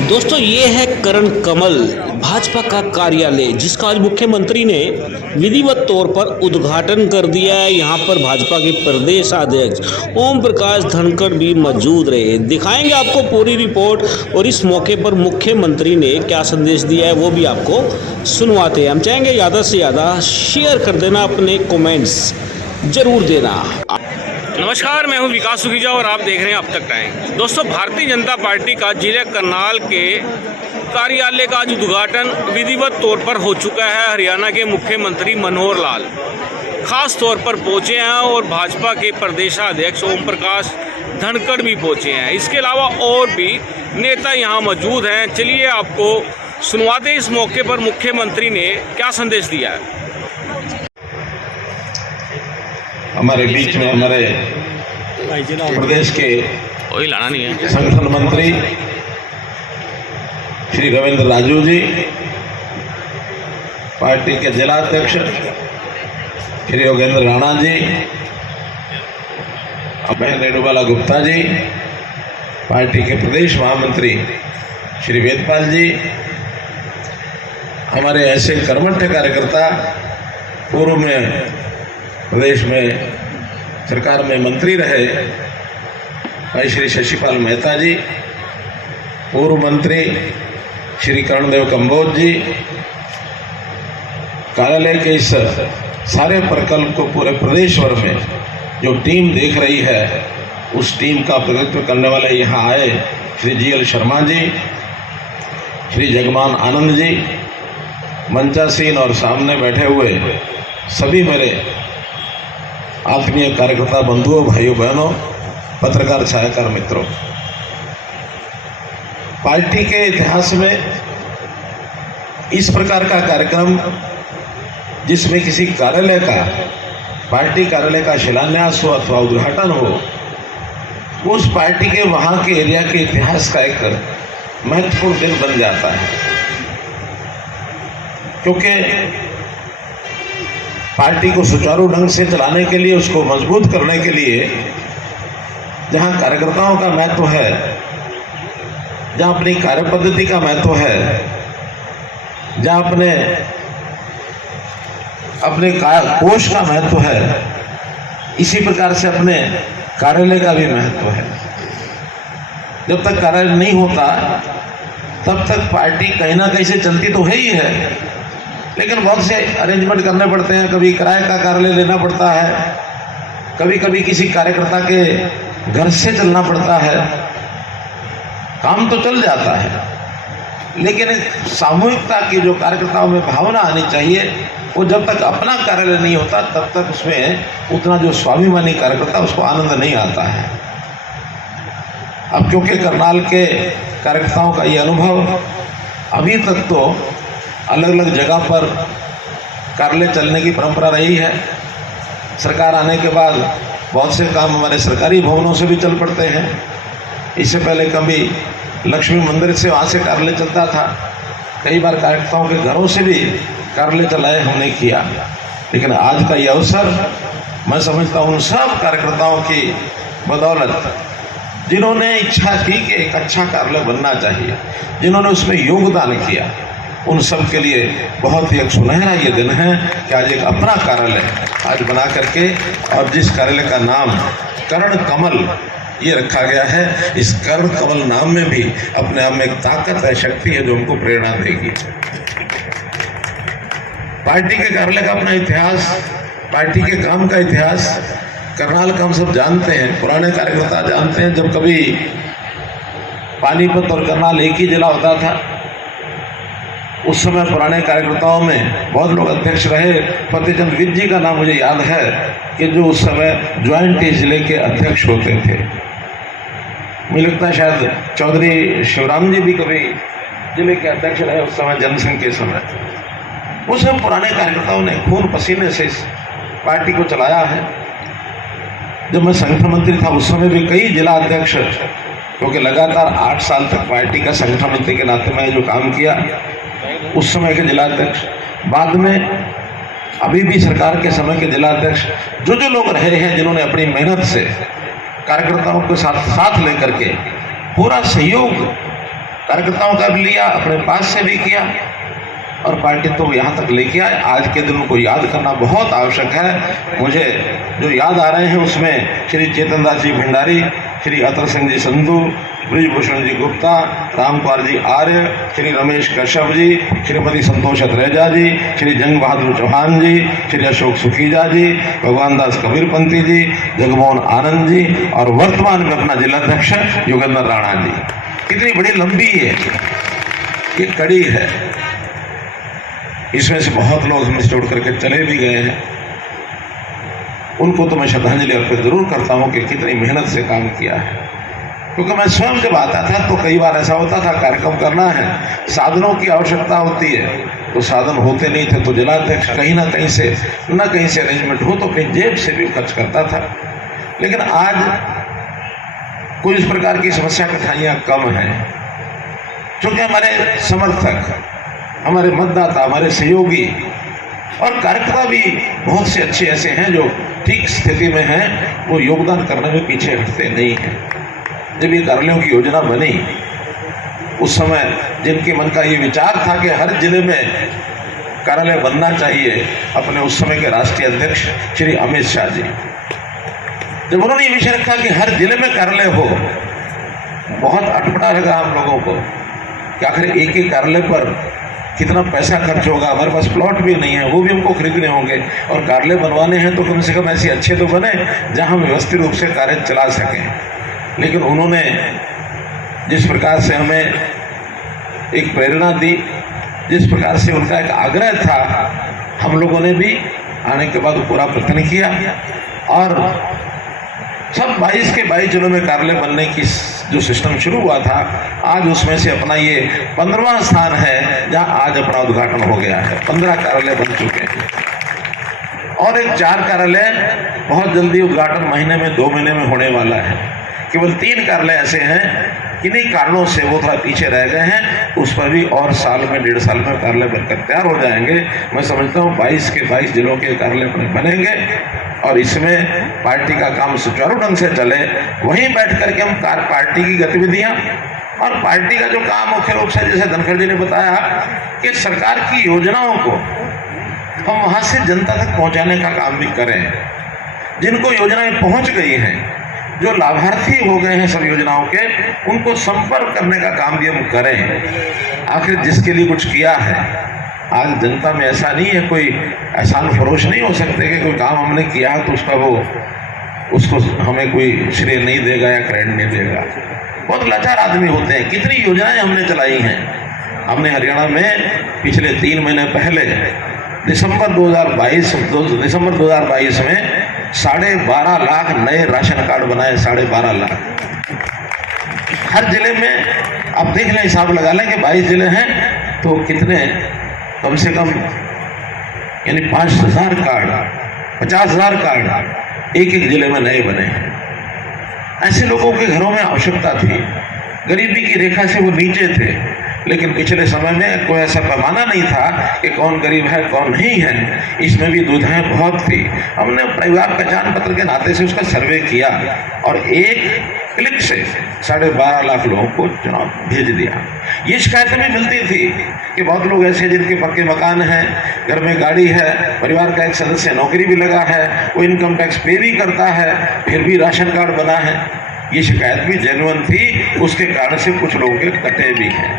दोस्तों ये है करण कमल भाजपा का कार्यालय, जिसका आज मुख्यमंत्री ने विधिवत तौर पर उद्घाटन कर दिया है। यहाँ पर भाजपा के प्रदेश अध्यक्ष ओम प्रकाश धनखड़ भी मौजूद रहे। दिखाएंगे आपको पूरी रिपोर्ट और इस मौके पर मुख्यमंत्री ने क्या संदेश दिया है वो भी आपको सुनवाते हैं। हम चाहेंगे ज़्यादा से ज़्यादा शेयर कर देना, अपने कमेंट्स जरूर देना। नमस्कार, मैं हूं विकास सुखीजा और आप देख रहे हैं अब तक टाइम। दोस्तों, भारतीय जनता पार्टी का जिले करनाल के कार्यालय का आज उद्घाटन विधिवत तौर पर हो चुका है। हरियाणा के मुख्यमंत्री मनोहर लाल खास तौर पर पहुंचे हैं और भाजपा के प्रदेशाध्यक्ष ओम प्रकाश धनखड़ भी पहुंचे हैं। इसके अलावा और भी नेता यहां मौजूद हैं। चलिए आपको सुनवाते इस मौके पर मुख्यमंत्री ने क्या संदेश दिया है। हमारे बीच में हमारे प्रदेश के संगठन मंत्री श्री रविंद्र राजू जी, पार्टी के जिला अध्यक्ष श्री योगेंद्र राणा जी, बहन रेणुबाला गुप्ता जी, पार्टी के प्रदेश महामंत्री श्री वेदपाल जी, हमारे ऐसे कर्मठ कार्यकर्ता, पूर्व में प्रदेश में सरकार में मंत्री रहे भाई श्री शशिपाल मेहता जी, पूर्व मंत्री श्री कर्णदेव कंबोज जी, कार्यालय के इस सारे प्रकल्प को पूरे प्रदेश भर में जो टीम देख रही है उस टीम का प्रतिनिधित्व करने वाले यहाँ आए श्री GL शर्मा जी, श्री जगमान आनंद जी, मंचासीन और सामने बैठे हुए सभी मेरे आत्मीय कार्यकर्ता बंधुओं, भाइयों बहनों, पत्रकार छायाकार मित्रों, पार्टी के इतिहास में इस प्रकार का कार्यक्रम जिसमें किसी कार्यालय का, पार्टी कार्यालय का शिलान्यास हो अथवा उद्घाटन हो, उस पार्टी के वहां के एरिया के इतिहास का एक महत्वपूर्ण दिन बन जाता है। क्योंकि पार्टी को सुचारू ढंग से चलाने के लिए, उसको मजबूत करने के लिए जहां कार्यकर्ताओं का महत्व है, जहां अपनी कार्यपद्धति का महत्व है, जहां अपने कोष का महत्व है, इसी प्रकार से अपने कार्यालय का भी महत्व है। जब तक कार्यालय नहीं होता तब तक पार्टी कहीं ना कहीं से चलती तो है ही है, लेकिन बहुत से अरेंजमेंट करने पड़ते हैं। कभी किराए का कार्यालय लेना पड़ता है, कभी कभी किसी कार्यकर्ता के घर से चलना पड़ता है। काम तो चल जाता है, लेकिन सामूहिकता की जो कार्यकर्ताओं में भावना आनी चाहिए, वो जब तक अपना कार्यालय नहीं होता तब तक उसमें उतना जो स्वाभिमानी कार्यकर्ता उसको आनंद नहीं आता है। अब क्योंकि करनाल के कार्यकर्ताओं का ये अनुभव अभी तक तो अलग अलग जगह पर कार्यालय चलने की परंपरा रही है। सरकार आने के बाद बहुत से काम हमारे सरकारी भवनों से भी चल पड़ते हैं। इससे पहले कभी लक्ष्मी मंदिर से वहाँ से कार्यालय चलता था, कई बार कार्यकर्ताओं के घरों से भी कार्यालय चलाए हमने किया। लेकिन आज का ये अवसर मैं समझता हूँ उन सब कार्यकर्ताओं की बदौलत जिन्होंने इच्छा की कि एक अच्छा कार्यालय बनना चाहिए, जिन्होंने उसमें योगदान किया, उन सब के लिए बहुत ही एक सुनहरा ये दिन है कि आज एक अपना कार्यालय आज बना करके, और जिस कार्यालय का नाम करण कमल ये रखा गया है, इस करण कमल नाम में भी अपने आप में एक ताकत है, शक्ति है जो हमको प्रेरणा देगी। पार्टी के कार्यालय का अपना इतिहास, पार्टी के काम का इतिहास करनाल का हम सब जानते हैं, पुराने कार्यकर्ता जानते हैं। जब कभी पानीपत और करनाल एक ही जिला होता था, उस समय पुराने कार्यकर्ताओं में बहुत लोग अध्यक्ष रहे। फतेहचंद विज जी का नाम मुझे याद है कि जो उस समय ज्वाइंट जिले के अध्यक्ष होते थे। मुझे लगता है शायद चौधरी शिवराम जी भी कभी जिले के अध्यक्ष रहे उस समय, जनसंघ के समय। उस समय पुराने कार्यकर्ताओं ने खून पसीने से इस पार्टी को चलाया है। जब मैं संगठन मंत्री था उस समय भी कई जिला अध्यक्ष, क्योंकि लगातार 8 साल तक पार्टी का संगठन मंत्री के नाते में जो काम किया, उस समय के जिला अध्यक्ष, बाद में अभी भी सरकार के समय के जिला अध्यक्ष, जो लोग रहे हैं, जिन्होंने अपनी मेहनत से कार्यकर्ताओं के साथ लेकर के पूरा सहयोग कार्यकर्ताओं का भी लिया, अपने पास से भी किया और पार्टी तो यहाँ तक लेके आए। आज के दिन को याद करना बहुत आवश्यक है। मुझे जो याद आ रहे हैं उसमें श्री चेतन दास जी भंडारी, श्री अतर सिंह जी संधू, ब्रिजभूषण जी गुप्ता, राम कुमार जी आर्य, श्री रमेश कश्यप जी, श्रीमती संतोष अत्रेजा जी, श्री जंग बहादुर चौहान जी, श्री अशोक सुखीजा जी, भगवान दास कबीरपंथी जी, जगमोहन आनंद जी और वर्तमान में अपना जिलाध्यक्ष योगेंद्र राणा जी। कितनी बड़ी लंबी है ये कड़ी है। इसमें से बहुत लोग हमसे छोड़ करके चले भी गए हैं। उनको तो मैं श्रद्धांजलि अर्पित जरूर करता हूँ कि कितनी मेहनत से काम किया है। क्योंकि मैं स्वयं जब आता था तो कई बार ऐसा होता था, कार्यक्रम करना है, साधनों की आवश्यकता होती है, तो साधन होते नहीं थे, तो जिलाध्यक्ष कहीं ना कहीं से अरेंजमेंट हो तो कहीं जेब से भी खर्च करता था। लेकिन आज कोई इस प्रकार की समस्या कठिनाइयाँ कम हैं, क्योंकि हमारे समर्थक, हमारे मतदाता, हमारे सहयोगी और कार्यकर्ता भी बहुत से अच्छे ऐसे हैं जो ठीक स्थिति में हैं, वो योगदान करने में पीछे हटते नहीं हैं। जब ये कार्यालयों की योजना बनी उस समय जिनके मन का ये विचार था कि हर जिले में कार्यालय बनना चाहिए, अपने उस समय के राष्ट्रीय अध्यक्ष श्री अमित शाह जी, जब उन्होंने ये विषय रखा कि हर जिले में कार्यालय हो, बहुत अटपटा लगा हम लोगों को कि आखिर एक एक कार्यालय पर कितना पैसा खर्च होगा। हमारे पास प्लॉट भी नहीं है, वो भी हमको खरीदने होंगे, और कार्यालय बनवाने हैं तो कम से कम ऐसे अच्छे तो बने जहां हम व्यवस्थित रूप से कार्य चला सकें। लेकिन उन्होंने जिस प्रकार से हमें एक प्रेरणा दी, जिस प्रकार से उनका एक आग्रह था, हम लोगों ने भी आने के बाद पूरा प्रयत्न किया और सब 22 के 22 जिलों में कार्यालय बनने की जो सिस्टम शुरू हुआ था, आज उसमें से अपना ये 15वां स्थान है जहां आज अपना उद्घाटन हो गया है। 15 कार्यालय बन चुके हैं और एक 4 कार्यालय बहुत जल्दी उद्घाटन महीने में 2 महीने में होने वाला है। केवल 3 कार्यालय ऐसे हैं किन्हीं कारणों से वो थोड़ा पीछे रह गए हैं, उस पर भी और साल में 1.5 साल में कार्यालय बनकर तैयार हो जाएंगे। मैं समझता हूँ 22 के 22 जिलों के कार्यालय बनेंगे और इसमें पार्टी का काम सुचारू ढंग से चले। वहीं बैठ करके हम पार्टी की गतिविधियां और पार्टी का जो काम मुख्य रूप से, जैसे धनखड़ जी ने बताया कि सरकार की योजनाओं को हम वहां से जनता तक पहुंचाने का काम भी करें। जिनको योजनाएं पहुंच गई हैं, जो लाभार्थी हो गए हैं सब योजनाओं के, उनको संपर्क करने का काम भी हम करें। आखिर जिसके लिए कुछ किया है, आज जनता में ऐसा नहीं है, कोई एहसान फरोश नहीं हो सकते कि कोई काम हमने किया तो उसको हमें कोई श्रेय नहीं देगा या क्रेडिट नहीं देगा। बहुत लाचार आदमी होते हैं। कितनी योजनाएं हमने चलाई हैं। हमने हरियाणा में पिछले 3 महीने पहले दिसंबर 2022 में 12.5 लाख नए राशन कार्ड बनाए। 12.5 लाख हर जिले में। आप देख लें, हिसाब लगा लें कि 22 जिले हैं तो कितने, कम से कम यानी 5,000 कार्ड, 50,000 कार्ड एक एक जिले में नए बने हैं। ऐसे लोगों के घरों में आवश्यकता थी, गरीबी की रेखा से वो नीचे थे, लेकिन पिछले समय में कोई ऐसा पैमाना नहीं था कि कौन गरीब है कौन नहीं है। इसमें भी दुविधाएं बहुत थी। हमने परिवार पहचान पत्र के नाते से उसका सर्वे किया और एक क्लिक से 12.5 लाख लोगों को चुनाव भेज दिया। ये शिकायतें भी मिलती थी कि बहुत लोग ऐसे जिनके पक्के मकान हैं, घर में गाड़ी है, परिवार का एक सदस्य नौकरी भी लगा है, वो इनकम टैक्स पे भी करता है, फिर भी राशन कार्ड बना है। ये शिकायत भी जेन्युइन थी, उसके कारण से कुछ लोगों के कटे भी हैं।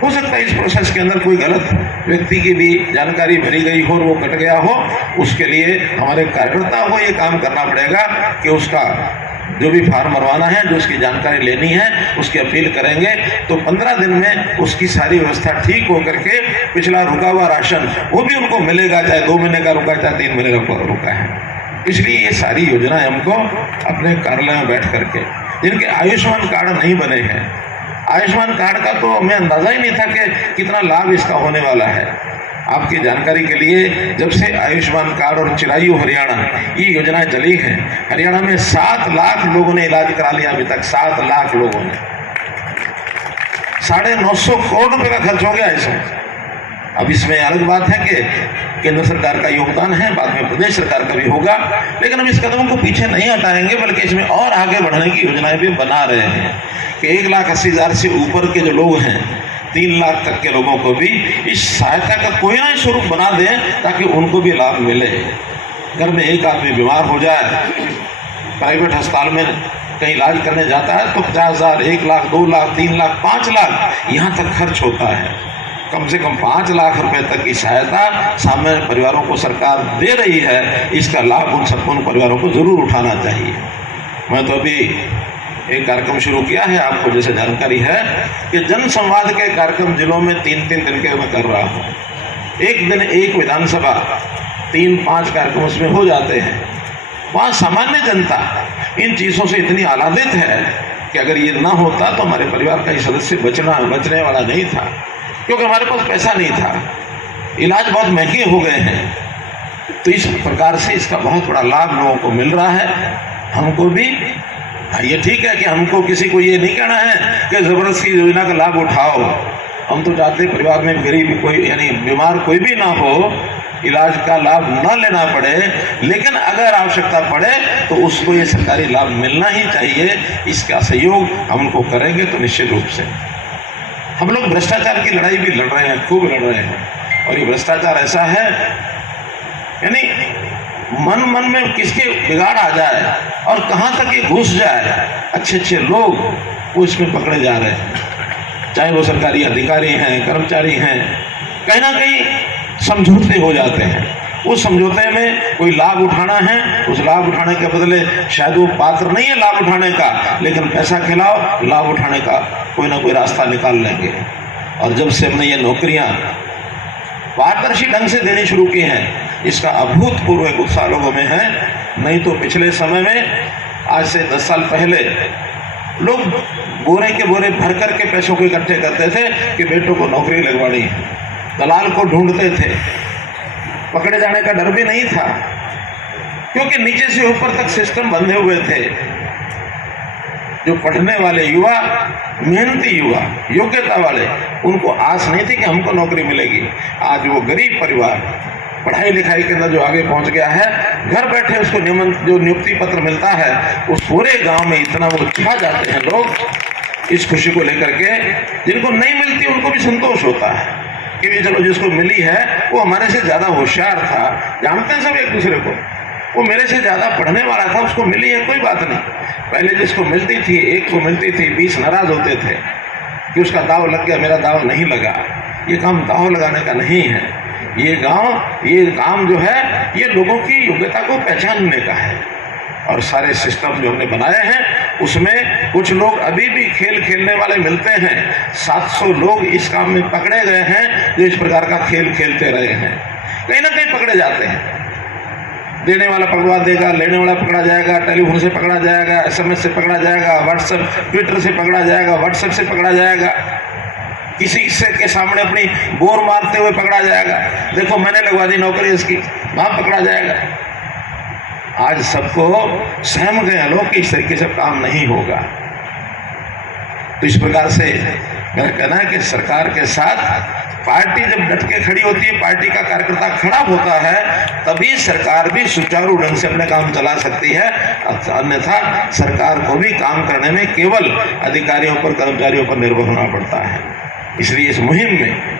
हो सकता है इस प्रोसेस के अंदर कोई गलत व्यक्ति की भी जानकारी भरी गई हो और वो कट गया हो। उसके लिए हमारे कार्यकर्ताओं को ये काम करना पड़ेगा कि उसका जो भी फार्म भरवाना है, जो उसकी जानकारी लेनी है, उसकी अपील करेंगे तो 15 दिन में उसकी सारी व्यवस्था ठीक हो करके पिछला रुका हुआ राशन वो भी उनको मिलेगा, चाहे 2 महीने का रुका, चाहे 3 महीने का रुका है। इसलिए ये सारी योजनाएं हमको अपने कार्यालय में बैठ करके, जिनके आयुष्मान कार्ड नहीं बने हैं, आयुष्मान कार्ड का तो हमें अंदाजा ही नहीं था कि कितना लाभ इसका होने वाला है। आपकी जानकारी के लिए, जब से आयुष्मान कार्ड और चिरायु हरियाणा ये योजनाएं चली हैं, हरियाणा में 7 लाख लोगों ने इलाज करा लिया अभी तक। 7 लाख लोगों ने 950 करोड़ रुपए का खर्च हो गया इसमें। अब इसमें अलग बात है कि केंद्र सरकार का योगदान है, बाद में प्रदेश सरकार का भी होगा, लेकिन हम इस कदम को पीछे नहीं हटाएंगे, बल्कि इसमें और आगे बढ़ने की योजनाएं भी बना रहे हैं कि 1,80,000 से ऊपर के जो लोग हैं, 3 लाख तक के लोगों को भी इस सहायता का कोई ना स्वरूप बना दें ताकि उनको भी लाभ मिले। घर में एक आदमी बीमार हो जाए, प्राइवेट अस्पताल में कहीं इलाज करने जाता है तो 50,000, 1 लाख, 2 लाख, 3 लाख, 5 लाख यहाँ तक खर्च होता है। कम से कम 5 लाख रुपए तक की सहायता सामान्य परिवारों को सरकार दे रही है। इसका लाभ उन सबको, उन परिवारों को जरूर उठाना चाहिए। मैं तो अभी एक कार्यक्रम शुरू किया है, आपको जैसे जानकारी है कि जन संवाद के कार्यक्रम जिलों में 3-3 दिन के मैं कर रहा हूँ। एक दिन एक विधानसभा, 3-5 कार्यक्रम उसमें हो जाते हैं। वहाँ सामान्य जनता इन चीज़ों से इतनी आह्लादित है कि अगर ये ना होता तो हमारे परिवार का ही सदस्य बचने वाला नहीं था, क्योंकि हमारे पास पैसा नहीं था, इलाज बहुत महंगे हो गए हैं। तो इस प्रकार से इसका बहुत बड़ा लाभ लोगों को मिल रहा है। हमको भी ये ठीक है कि हमको किसी को ये नहीं कहना है कि ज़बरदस्ती योजना का लाभ उठाओ। हम तो चाहते परिवार में गरीब कोई, यानी बीमार कोई भी ना हो, इलाज का लाभ ना लेना पड़े, लेकिन अगर आवश्यकता पड़े तो उसको ये सरकारी लाभ मिलना ही चाहिए। इसका सहयोग हम उनको करेंगे तो निश्चित रूप से। हम लोग भ्रष्टाचार की लड़ाई भी लड़ रहे हैं, खूब लड़ रहे हैं। और ये भ्रष्टाचार ऐसा है, यानी मन में किसके बिगाड़ आ जाए और कहाँ तक ये घुस जाए, अच्छे लोग वो इसमें पकड़े जा रहे हैं। चाहे वो सरकारी अधिकारी हैं, कर्मचारी हैं, कहीं ना कहीं समझौते हो जाते हैं। उस समझौते में कोई लाभ उठाना है, उस लाभ उठाने के बदले शायद वो पात्र नहीं है लाभ उठाने का, लेकिन पैसा खिलाओ, लाभ उठाने का कोई ना कोई रास्ता निकाल लेंगे। और जब से हमने ये नौकरियां पारदर्शी ढंग से देनी शुरू की हैं, इसका अभूतपूर्व एक उत्साह लोगों में है। नहीं तो पिछले समय में, आज से 10 साल पहले, लोग बोरे के बोरे भर कर के पैसों को इकट्ठे करते थे कि बेटों को नौकरी लगवानी है, दलाल को ढूंढते थे, पकड़े जाने का डर भी नहीं था, क्योंकि नीचे से ऊपर तक सिस्टम बंधे हुए थे। जो पढ़ने वाले युवा, मेहनती युवा, योग्यता वाले, उनको आस नहीं थी कि हमको नौकरी मिलेगी। आज वो गरीब परिवार पढ़ाई लिखाई के अंदर जो आगे पहुंच गया है, घर बैठे उसको जो नियुक्ति पत्र मिलता है, उस पूरे गांव में इतना वो छा जाते हैं लोग इस खुशी को लेकर के। जिनको नहीं मिलती उनको भी संतोष होता है कि भी चलो जिसको मिली है वो हमारे से ज़्यादा होशियार था। जानते हैं सब एक दूसरे को, वो मेरे से ज़्यादा पढ़ने वाला था, उसको मिली है, कोई बात नहीं। पहले जिसको मिलती थी, एक को मिलती थी, 20 नाराज होते थे कि उसका दाव लग गया, मेरा दाव नहीं लगा। ये काम दाव लगाने का नहीं है। ये काम जो है ये लोगों की योग्यता को पहचानने का है। और सारे सिस्टम जो हमने बनाए हैं उसमें कुछ लोग अभी भी खेल खेलने वाले मिलते हैं। 700 लोग इस काम में पकड़े गए हैं जो इस प्रकार का खेल खेलते रहे हैं। कहीं ना कहीं पकड़े जाते हैं। देने वाला पकड़वा देगा, लेने वाला पकड़ा जाएगा, टेलीफोन से पकड़ा जाएगा, SMS से पकड़ा जाएगा, व्हाट्सएप, ट्विटर से पकड़ा जाएगा, व्हाट्सएप से पकड़ा जाएगा, किसी से के सामने अपनी बोर मारते हुए पकड़ा जाएगा। देखो मैंने लगवा दी नौकरी इसकी, वहां पकड़ा जाएगा। आज सबको सहम गए लोग कि इस तरीके से काम नहीं होगा। तो इस प्रकार से मेरा कहना है कि सरकार के साथ पार्टी जब डट के खड़ी होती है, पार्टी का कार्यकर्ता खड़ा होता है, तभी सरकार भी सुचारू ढंग से अपने काम चला सकती है। अन्यथा सरकार को भी काम करने में केवल अधिकारियों पर, कर्मचारियों पर निर्भर होना पड़ता है। इसलिए इस मुहिम में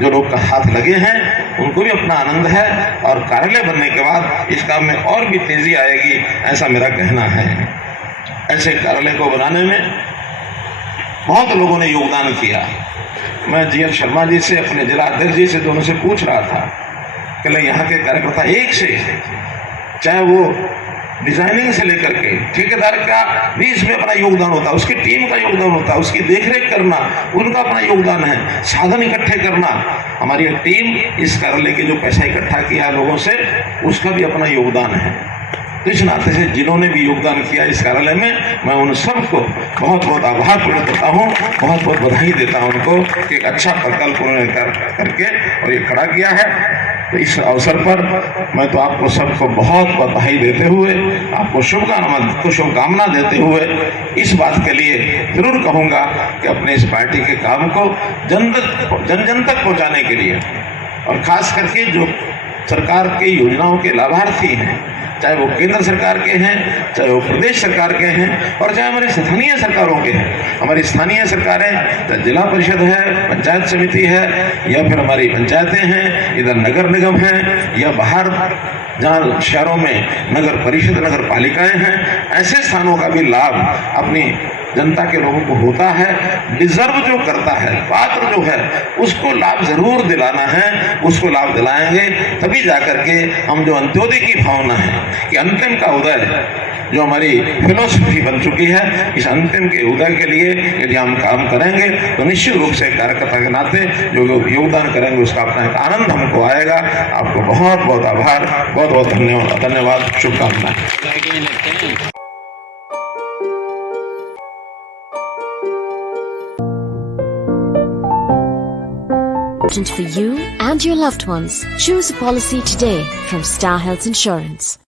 जो लोग का हाथ लगे हैं उनको भी अपना आनंद है, और कार्यालय बनने के बाद इस काम में और भी तेजी आएगी, ऐसा मेरा कहना है। ऐसे कार्यालय को बनाने में बहुत लोगों ने योगदान किया। मैं GL शर्मा जी से, अपने जिला अध्यक्ष जी से, दोनों से पूछ रहा था कि यहाँ के कार्यकर्ता एक से, चाहे वो डिजाइनिंग से लेकर के ठेकेदार का भी इसमें अपना योगदान होता है, उसकी टीम का योगदान होता है, उसकी देखरेख करना उनका अपना योगदान है, साधन इकट्ठे करना। हमारी टीम इस कार्यालय के जो पैसा इकट्ठा किया लोगों से, उसका भी अपना योगदान है। तो इस नाते से जिन्होंने भी योगदान किया इस कार्यालय में, मैं उन सबको बहुत बहुत आभार प्रकट करता हूँ, बहुत बहुत बधाई देता हूँ उनको कि एक अच्छा प्रकल्प उन्होंने करके और ये खड़ा किया है। तो इस अवसर पर मैं तो आपको सबको बहुत बधाई देते हुए, आपको शुभकामना देते हुए इस बात के लिए जरूर कहूँगा कि अपने इस पार्टी के काम को जन जन तक पहुँचाने के लिए और खास करके जो सरकार की योजनाओं के लाभार्थी हैं, चाहे वो केंद्र सरकार के हैं, चाहे वो प्रदेश सरकार के हैं, और चाहे हमारे स्थानीय सरकारों के हैं। हमारी स्थानीय सरकारें, चाहे जिला परिषद है, पंचायत समिति है, या फिर हमारी पंचायतें हैं, इधर नगर निगम हैं, या बाहर जहाँ शहरों में नगर परिषद, नगर पालिकाएं हैं, ऐसे स्थानों का भी लाभ अपनी जनता के लोगों को होता है। डिजर्व जो करता है, पात्र जो है, उसको लाभ जरूर दिलाना है, उसको लाभ दिलाएंगे तभी जाकर के हम जो अंत्योदय की भावना है कि अंतिम का उदय, जो हमारी फिलोसफी बन चुकी है, इस अंतिम के उदय के लिए यदि हम काम करेंगे तो निश्चित रूप से कार्यकर्ता के नाते जो योगदान करेंगे उसका अपना एक आनंद हमको आएगा। आपको बहुत बहुत आभार, बहुत बहुत धन्यवाद, शुभकामनाएं। For you and your loved ones. Choose a policy today from Star Health Insurance.